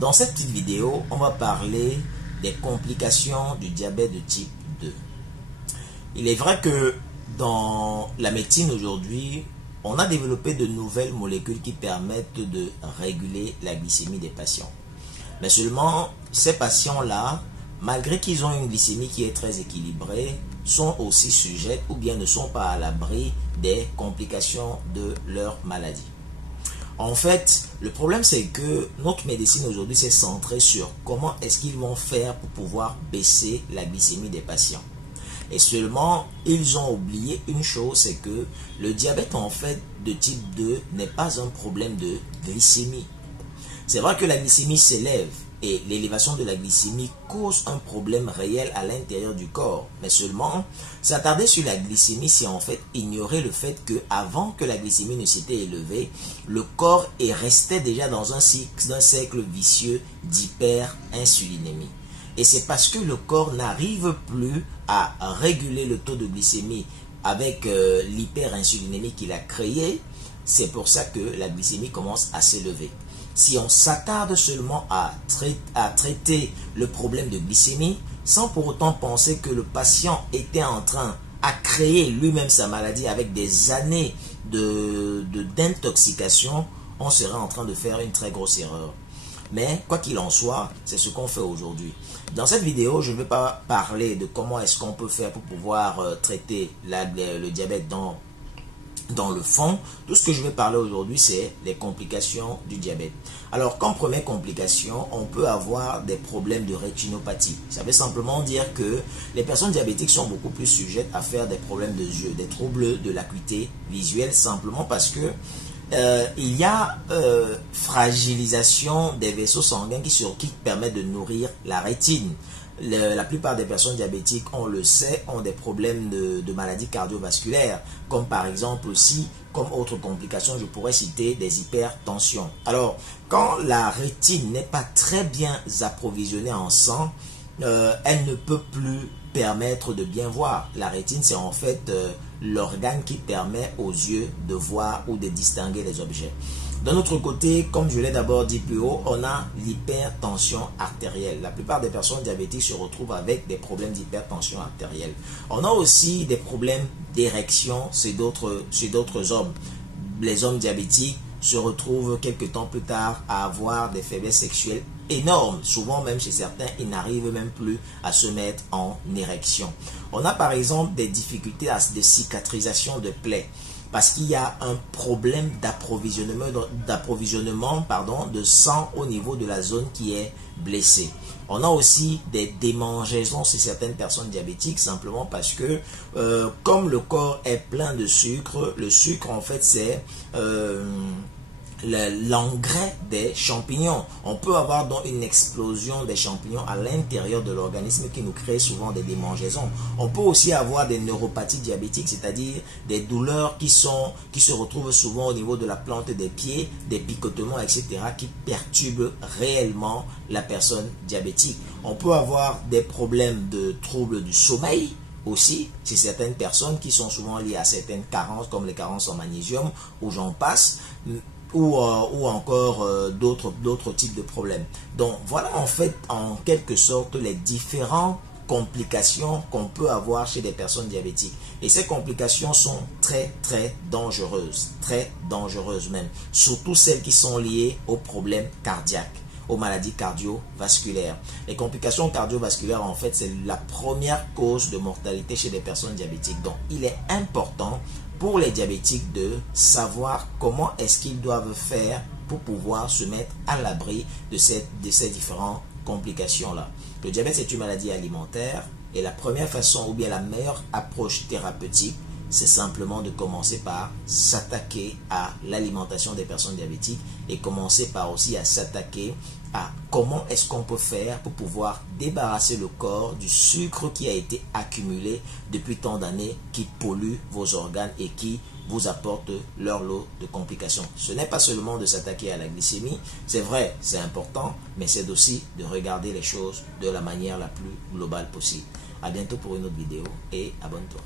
Dans cette petite vidéo, on va parler des complications du diabète de type 2. Il est vrai que dans la médecine aujourd'hui, on a développé de nouvelles molécules qui permettent de réguler la glycémie des patients. Mais seulement, ces patients-là, malgré qu'ils ont une glycémie qui est très équilibrée, sont aussi sujets ou bien ne sont pas à l'abri des complications de leur maladie. En fait, le problème c'est que notre médecine aujourd'hui s'est centrée sur comment est-ce qu'ils vont faire pour pouvoir baisser la glycémie des patients. Et seulement, ils ont oublié une chose, c'est que le diabète en fait de type 2 n'est pas un problème de glycémie. C'est vrai que la glycémie s'élève et l'élévation de la glycémie cause un problème réel à l'intérieur du corps. Mais seulement, s'attarder sur la glycémie, c'est en fait ignorer le fait que avant que la glycémie ne s'était élevée, le corps est resté déjà dans un cercle vicieux d'hyperinsulinémie. Et c'est parce que le corps n'arrive plus à réguler le taux de glycémie avec l'hyperinsulinémie qu'il a créé, c'est pour ça que la glycémie commence à s'élever. Si on s'attarde seulement à traiter le problème de glycémie, sans pour autant penser que le patient était en train à créer lui-même sa maladie avec des années d'intoxication, on serait en train de faire une très grosse erreur. Mais quoi qu'il en soit, c'est ce qu'on fait aujourd'hui. Dans cette vidéo, je ne vais pas parler de comment est-ce qu'on peut faire pour pouvoir traiter le diabète dans le fond. Tout ce que je vais parler aujourd'hui, c'est les complications du diabète. Alors, comme première complication, on peut avoir des problèmes de rétinopathie. Ça veut simplement dire que les personnes diabétiques sont beaucoup plus sujettes à faire des problèmes de yeux, des troubles de l'acuité visuelle, simplement parce que il y a fragilisation des vaisseaux sanguins qui permettent de nourrir la rétine. La plupart des personnes diabétiques, on le sait, ont des problèmes de maladies cardiovasculaires, comme par exemple aussi, comme autre complication, je pourrais citer des hypertensions. Alors, quand la rétine n'est pas très bien approvisionnée en sang, elle ne peut plus permettre de bien voir. La rétine, c'est en fait l'organe qui permet aux yeux de voir ou de distinguer les objets. D'un autre côté, comme je l'ai d'abord dit plus haut, on a l'hypertension artérielle. La plupart des personnes diabétiques se retrouvent avec des problèmes d'hypertension artérielle. On a aussi des problèmes d'érection chez d'autres hommes. Les hommes diabétiques se retrouvent quelques temps plus tard à avoir des faiblesses sexuelles énormes. Souvent même chez certains, ils n'arrivent même plus à se mettre en érection. On a par exemple des difficultés de cicatrisation de plaies, parce qu'il y a un problème d'approvisionnement de sang au niveau de la zone qui est blessée. On a aussi des démangeaisons chez certaines personnes diabétiques, simplement parce que comme le corps est plein de sucre, le sucre en fait c'est l'engrais des champignons. On peut avoir donc une explosion des champignons à l'intérieur de l'organisme qui nous crée souvent des démangeaisons. On peut aussi avoir des neuropathies diabétiques, c'est-à-dire des douleurs qui se retrouvent souvent au niveau de la plante des pieds, des picotements, etc., qui perturbent réellement la personne diabétique. On peut avoir des problèmes de troubles du sommeil aussi, chez certaines personnes qui sont souvent liées à certaines carences, comme les carences en magnésium, ou j'en passe, ou encore d'autres types de problèmes. Donc voilà en fait en quelque sorte les différentes complications qu'on peut avoir chez des personnes diabétiques. Et ces complications sont très dangereuses même, surtout celles qui sont liées aux problèmes cardiaques, aux maladies cardiovasculaires. Les complications cardiovasculaires, en fait, c'est la première cause de mortalité chez les personnes diabétiques. Donc, il est important pour les diabétiques de savoir comment est-ce qu'ils doivent faire pour pouvoir se mettre à l'abri de ces différentes complications-là. Le diabète, c'est une maladie alimentaire et la première façon ou bien la meilleure approche thérapeutique, c'est simplement de commencer par s'attaquer à l'alimentation des personnes diabétiques et commencer par aussi à s'attaquer à comment est-ce qu'on peut faire pour pouvoir débarrasser le corps du sucre qui a été accumulé depuis tant d'années, qui pollue vos organes et qui vous apporte leur lot de complications. Ce n'est pas seulement de s'attaquer à la glycémie, c'est vrai, c'est important, mais c'est aussi de regarder les choses de la manière la plus globale possible. À bientôt pour une autre vidéo et abonne-toi.